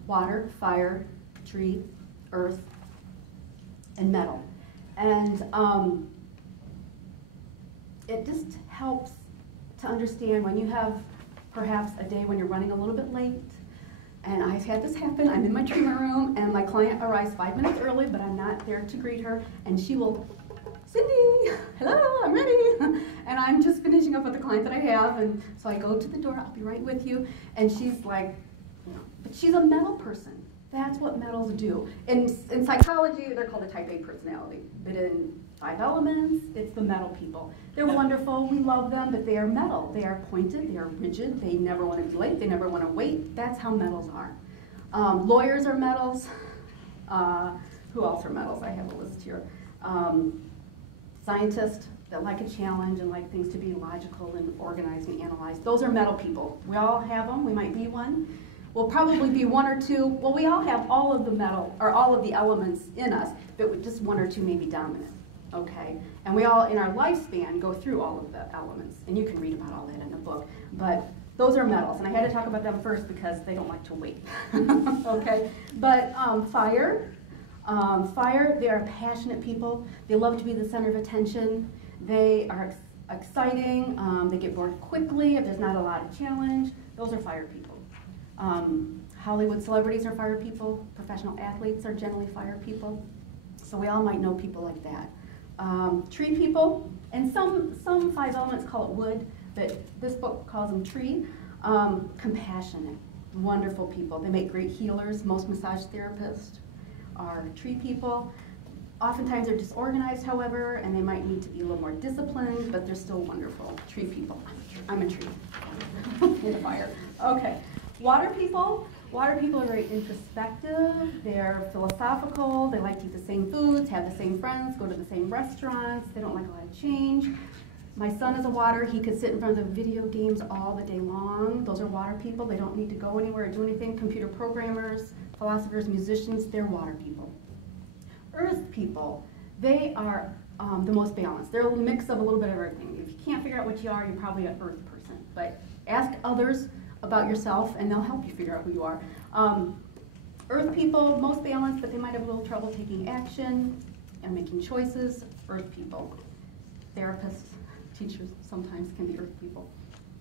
water, fire, tree, earth, and metal. And it just helps to understand when you have perhaps a day when you're running a little bit late. And I've had this happen. I'm in my treatment room, and my client arrives 5 minutes early, but I'm not there to greet her. And she will, Cindy, hello, I'm ready. And I'm just finishing up with the client that I have. And so I go to the door, I'll be right with you. And she's like, but she's a metal person. That's what metals do. In psychology, they're called a type A personality. But in 5 elements, it's the metal people. They're wonderful, we love them, but they are metal. They are pointed, they are rigid, they never want to be late, they never want to wait. That's how metals are. Lawyers are metals. Who else are metals? I have a list here. Scientists that like a challenge and like things to be logical and organized and analyzed. Those are metal people. We all have them, we might be one. We'll probably be 1 or 2. Well, we all have all of the metal, or all of the elements in us, but just 1 or 2 may be dominant, okay? And we all, in our lifespan, go through all of the elements, and you can read about all that in the book. But those are metals, and I had to talk about them first because they don't like to wait, okay? But fire, they are passionate people. They love to be the center of attention. They are exciting. They get bored quickly if there's not a lot of challenge. Those are fire people. Hollywood celebrities are fire people. Professional athletes are generally fire people. So we all might know people like that. Tree people, and some 5 elements call it wood, but this book calls them tree. Compassionate, wonderful people. They make great healers. Most massage therapists are tree people. Oftentimes they're disorganized, however, and they might need to be a little more disciplined, but they're still wonderful. Tree people. I'm a tree. In the fire. Okay. Water people. Water people are very introspective. They're philosophical. They like to eat the same foods, have the same friends, go to the same restaurants. They don't like a lot of change. My son is a water. He could sit in front of the video games all the day long. Those are water people. They don't need to go anywhere or do anything. Computer programmers, philosophers, musicians, they're water people. Earth people, they are the most balanced. They're a mix of a little bit of everything. If you can't figure out what you are, you're probably an earth person. But ask others about yourself and they'll help you figure out who you are. Earth people, most balanced, but they might have a little trouble taking action and making choices. Earth people. Therapists, teachers sometimes can be earth people.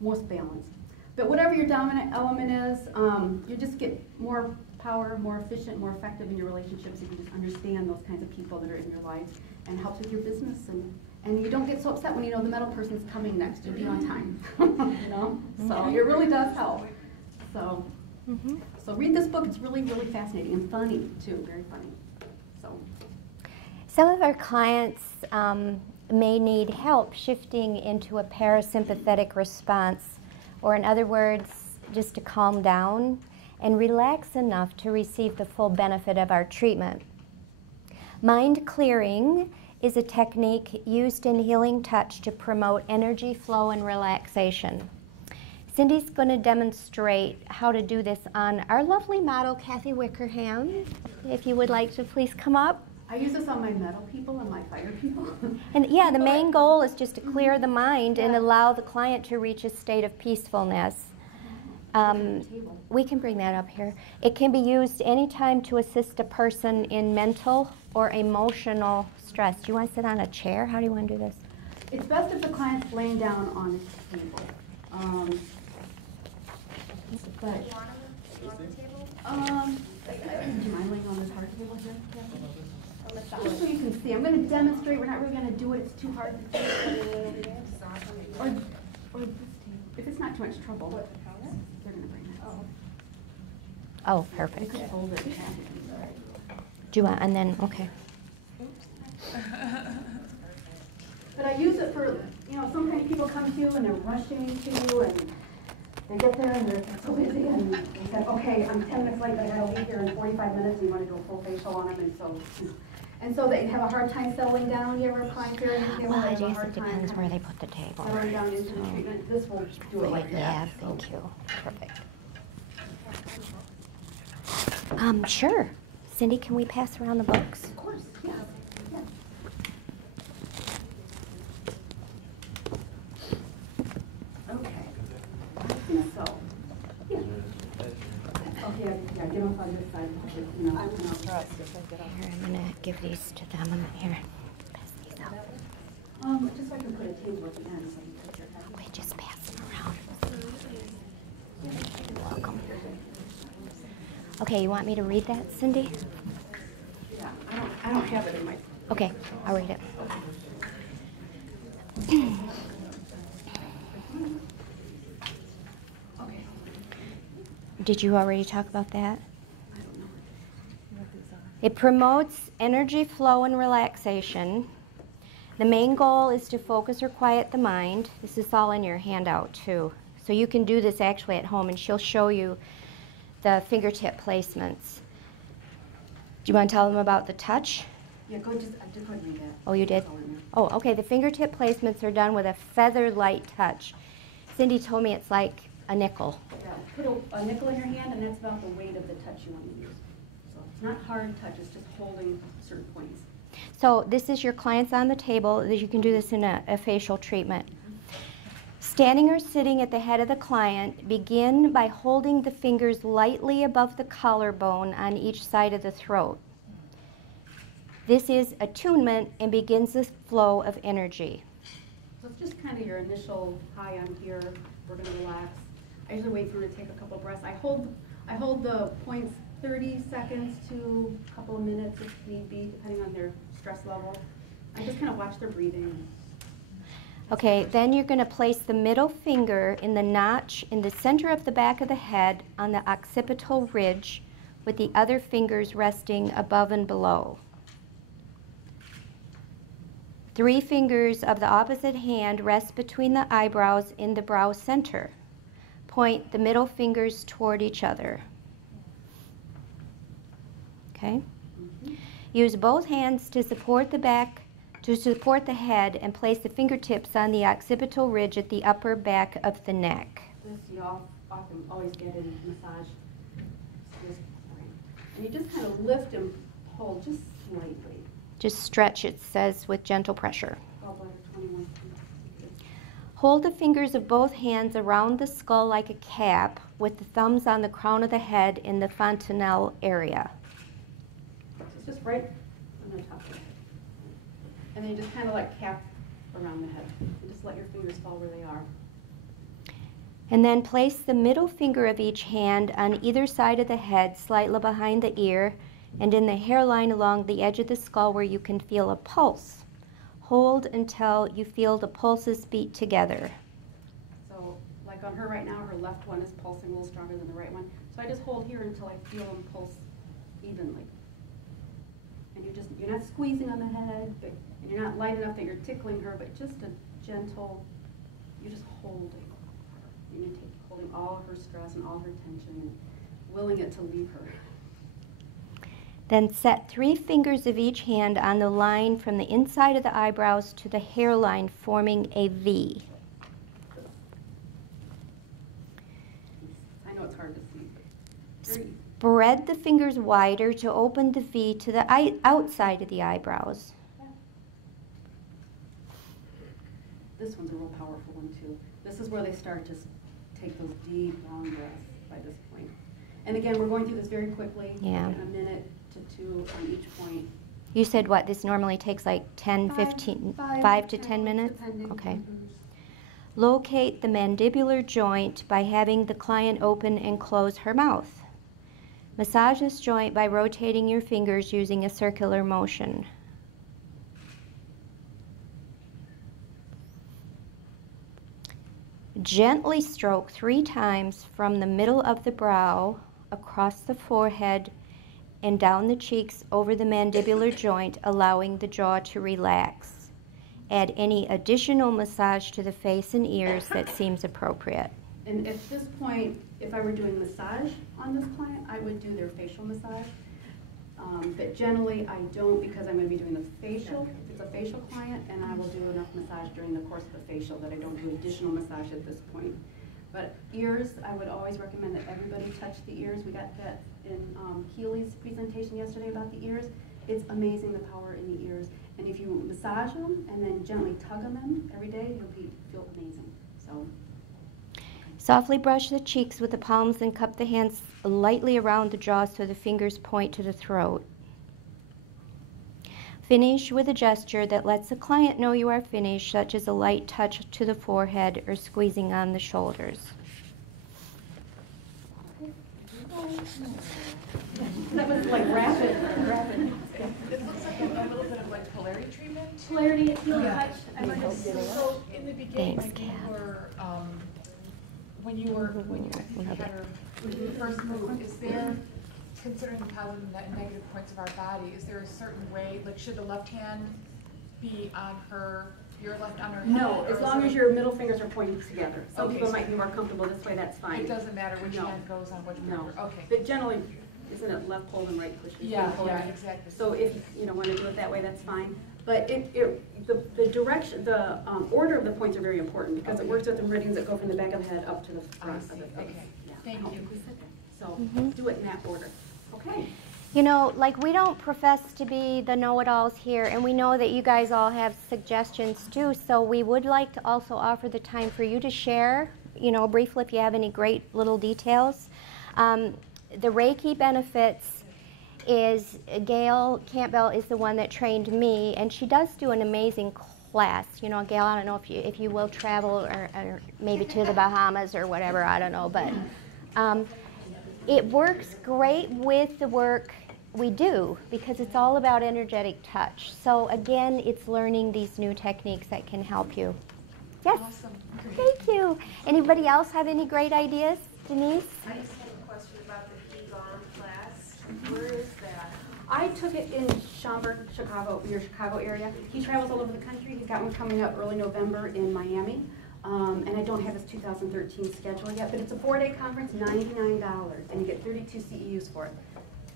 Most balanced. But whatever your dominant element is, you just get more power, more efficient, more effective in your relationships if you just understand those kinds of people that are in your life and helps with your business. And you don't get so upset when you know the metal person's coming next. You'll be on time. You know? So it really does help. So, so read this book. It's really, really fascinating and funny too. Very funny. So some of our clients may need help shifting into a parasympathetic response, or in other words, just to calm down and relax enough to receive the full benefit of our treatment. Mind clearing is a technique used in healing touch to promote energy flow and relaxation. Cindy's going to demonstrate how to do this on our lovely model, Kathy Wickerham. If you would like to please come up. I use this on my metal people and my fire people. And yeah, the main goal is just to clear the mind and allow the client to reach a state of peacefulness. We can bring that up here. It can be used anytime to assist a person in mental or emotional stress. Do you want to sit on a chair? How do you want to do this? It's best if the client's laying down on a table. But, You want the table? do you mind laying on this hard table here? On the Just so you can see. I'm going to demonstrate. We're not really going to do it. It's too hard to see. Or this table. If it's not too much trouble, they're going to bring that. Oh, You perfect. could hold it. Do you want, and then, okay. But I use it for, sometimes people come to you and they're rushing to you and they get there and they're so busy and they said, okay, I'm 10 minutes late, but I gotta leave here in 45 minutes and you want to do a full facial on them and so they have a hard time settling down. You ever have clients here and you Well, I have a guess hard it time depends where they put the table. settling down into the treatment? This will do it like Yeah, that. thank you. Perfect. Sure. Cindy, can we pass around the books? Of course, yeah. Okay. So, yeah. Okay, yeah, get off on this side. I'm stressed if I get off. Here, I'm going to give these to them. Here, pass these out. Just so I can put a table at the end so you can put your head. Okay, just pass them around. You're welcome. Okay, you want me to read that, Cindy? Yeah, I don't have it in my. Okay, I'll read it. Okay. Did you already talk about that? It promotes energy flow and relaxation. The main goal is to focus or quiet the mind. This is all in your handout too. So you can do this actually at home and she'll show you the fingertip placements. Do you want to tell them about the touch? Yeah, I just couldn't read that. Oh, you did? That's all in there. Oh, okay. The fingertip placements are done with a feather light touch. Cindy told me it's like a nickel. Yeah, put a nickel in your hand and that's about the weight of the touch you want to use. So it's not hard touch, it's just holding certain points. So this is your clients on the table. You can do this in a facial treatment. Standing or sitting at the head of the client, begin by holding the fingers lightly above the collarbone on each side of the throat. This is attunement and begins the flow of energy. So it's just kind of your initial, hi, I'm here, we're going to relax. I usually wait for her to take a couple breaths. I hold the points 30 seconds to a couple of minutes if need be, depending on their stress level. I just kind of watch their breathing. Okay, then you're going to place the middle finger in the notch in the center of the back of the head on the occipital ridge, with the other fingers resting above and below. 3 fingers of the opposite hand rest between the eyebrows in the brow center. Point the middle fingers toward each other. Okay? Use both hands to support the back, to support the head, and place the fingertips on the occipital ridge at the upper back of the neck. This you often always get in massage. This point. And you just kind of lift and pull just slightly. Just stretch, it says, with gentle pressure. Gallbladder 21. Hold the fingers of both hands around the skull like a cap, with the thumbs on the crown of the head in the fontanelle area. So it's just right on the top of it. And then you just kind of like cap around the head. And just let your fingers fall where they are. And then place the middle finger of each hand on either side of the head, slightly behind the ear, and in the hairline along the edge of the skull where you can feel a pulse. Hold until you feel the pulses beat together. So like on her right now, her left one is pulsing a little stronger than the right one. So I just hold here until I feel them pulse evenly. And you're not squeezing on the head, but, and you're not light enough that you're tickling her, but just a gentle, you're just holding her. You're holding all her stress and all her tension and willing it to leave her. Then set 3 fingers of each hand on the line from the inside of the eyebrows to the hairline, forming a V. I know it's hard to see, but very easy. Spread the fingers wider to open the V to the outside of the eyebrows. This one's a real powerful one too. This is where they start to take those deep, long breaths by this point. And again, we're going through this very quickly, Yeah. in a minute to 2 on each point. You said what, this normally takes like 10, 15, 5 to 10 minutes? Depending. Okay. Mhm. Locate the mandibular joint by having the client open and close her mouth. Massage this joint by rotating your fingers using a circular motion. Gently stroke 3 times from the middle of the brow, across the forehead, and down the cheeks over the mandibular joint, allowing the jaw to relax. Add any additional massage to the face and ears that seems appropriate. And at this point, if I were doing massage on this client, I would do their facial massage. But generally, I don't, because I'm going to be doing the facial. It's a facial client, and I will do enough massage during the course of the facial that I don't do additional massage at this point. But ears, I would always recommend that everybody touch the ears. We got that in Healy's presentation yesterday about the ears. It's amazing the power in the ears. And if you massage them and then gently tug on them every day, you'll feel amazing. So. Softly brush the cheeks with the palms and cup the hands lightly around the jaw so the fingers point to the throat. Finish with a gesture that lets the client know you are finished, such as a light touch to the forehead or squeezing on the shoulders. That was like rapid. It looks like a little bit of like polarity treatment. Polarity, healing Yeah. touch. I might have So in the beginning, Thanks, when you had her first move, is there, considering the positive and negative points of our body, is there a certain way, like should the left hand be on her, your left on her head? No, or as is long it- as your middle fingers are pointing together. Some Okay, people so- might be more comfortable this way, that's fine. It doesn't matter which No. hand goes on which No. finger, okay. But generally, isn't it left pull and right push? Yeah, exactly. So if you want to do it that way, that's fine. But the direction, the order of the points are very important because it works with the meridians that go from the back of the head up to the front of the face. Okay. Yeah. Thank I hope you. we said that. So Mhm. do it in that order. Okay. You know, like we don't profess to be the know-it-alls here, and we know that you guys all have suggestions too, so we would like to also offer the time for you to share, you know, briefly if you have any great little details. The Reiki benefits is Gail Campbell is the one that trained me, and she does do an amazing class. You know, Gail, I don't know if you will travel or maybe to the Bahamas or whatever, I don't know, but it works great with the work we do because it's all about energetic touch. So again, it's learning these new techniques that can help you. Yes. Awesome. Great. Thank you. Anybody else have any great ideas? Denise? I just have a question about the Qigong class. Where is that? I took it in Schaumburg, Chicago, your Chicago area. He travels all over the country. He's got one coming up early November in Miami. And I don't have his 2013 schedule yet, but it's a 4-day conference, $99, and you get 32 CEUs for it.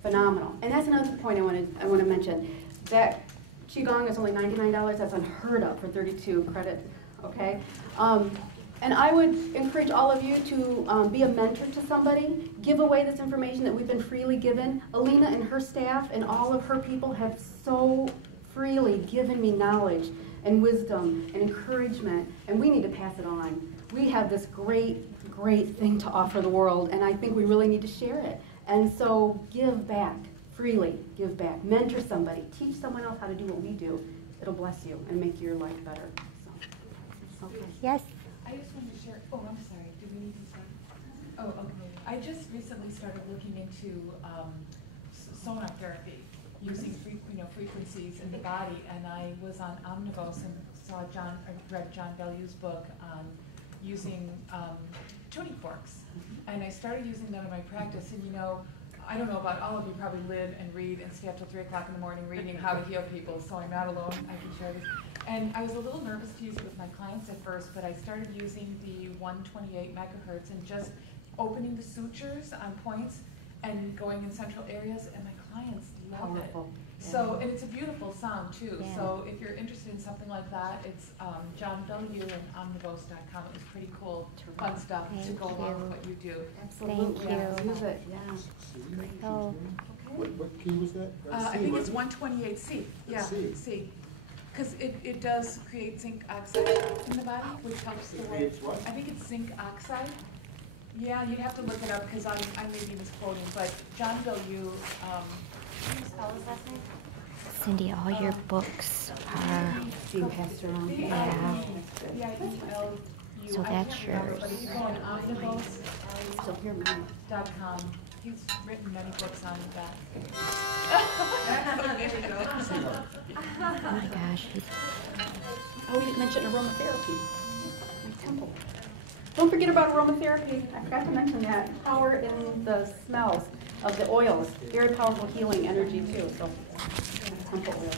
Phenomenal. And that's another point I want to mention. That Qigong is only $99. That's unheard of for 32 credit, okay? And I would encourage all of you to be a mentor to somebody. Give away this information that we've been freely given. Elina and her staff and all of her people have so freely given me knowledge and wisdom and encouragement, and we need to pass it on. We have this great, great thing to offer the world, and I think we really need to share it. And so give back, freely give back. Mentor somebody, teach someone else how to do what we do. It'll bless you and make your life better. So, okay. Yes. I just wanted to share, oh, I'm sorry, do we need to start? Oh, okay. I just recently started looking into sonar therapy, using frequencies in the body, and I was on Omnivos and read John Belew's book on using tuning forks, and I started using them in my practice. And I don't know about all of you, probably live and read and stay up till 3 o'clock in the morning reading how to heal people, so I'm not alone. I can share this. And I was a little nervous to use it with my clients at first, but I started using the 128 megahertz and just opening the sutures on points and going in central areas, and my clients love it. So, and it's a beautiful sound too. Yeah. So if you're interested in something like that, it's John Belew and omnivos.com. It was pretty cool, fun stuff to Thank go along with you. what you do. Absolutely. Thank you. Use it, yeah. Oh, What key was that? I think it's 128C. Yeah, C. C. Because it does create zinc oxide in the body, which helps the way. It's what? I think it's zinc oxide. Yeah, you'd have to look it up because I may be misquoting, but John Belew, Can you spell his last name? Cindy, all your books are. Being passed around. Yeah. Yeah, E-L-U. So that's I can't remember, yours. but if you go on omnivos.com, Still hear me. he's written many books on that. Oh my gosh. Oh, we didn't mention aromatherapy. My temple. Don't forget about aromatherapy. I forgot to mention that. Power in the smells of the oils. Very powerful healing energy too. So, temple oil.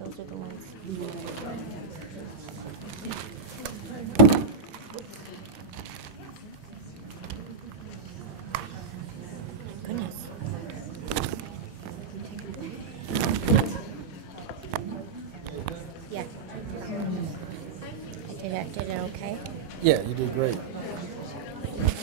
Those are the ones. Goodness. Yeah. I did it okay? Yeah, you did great.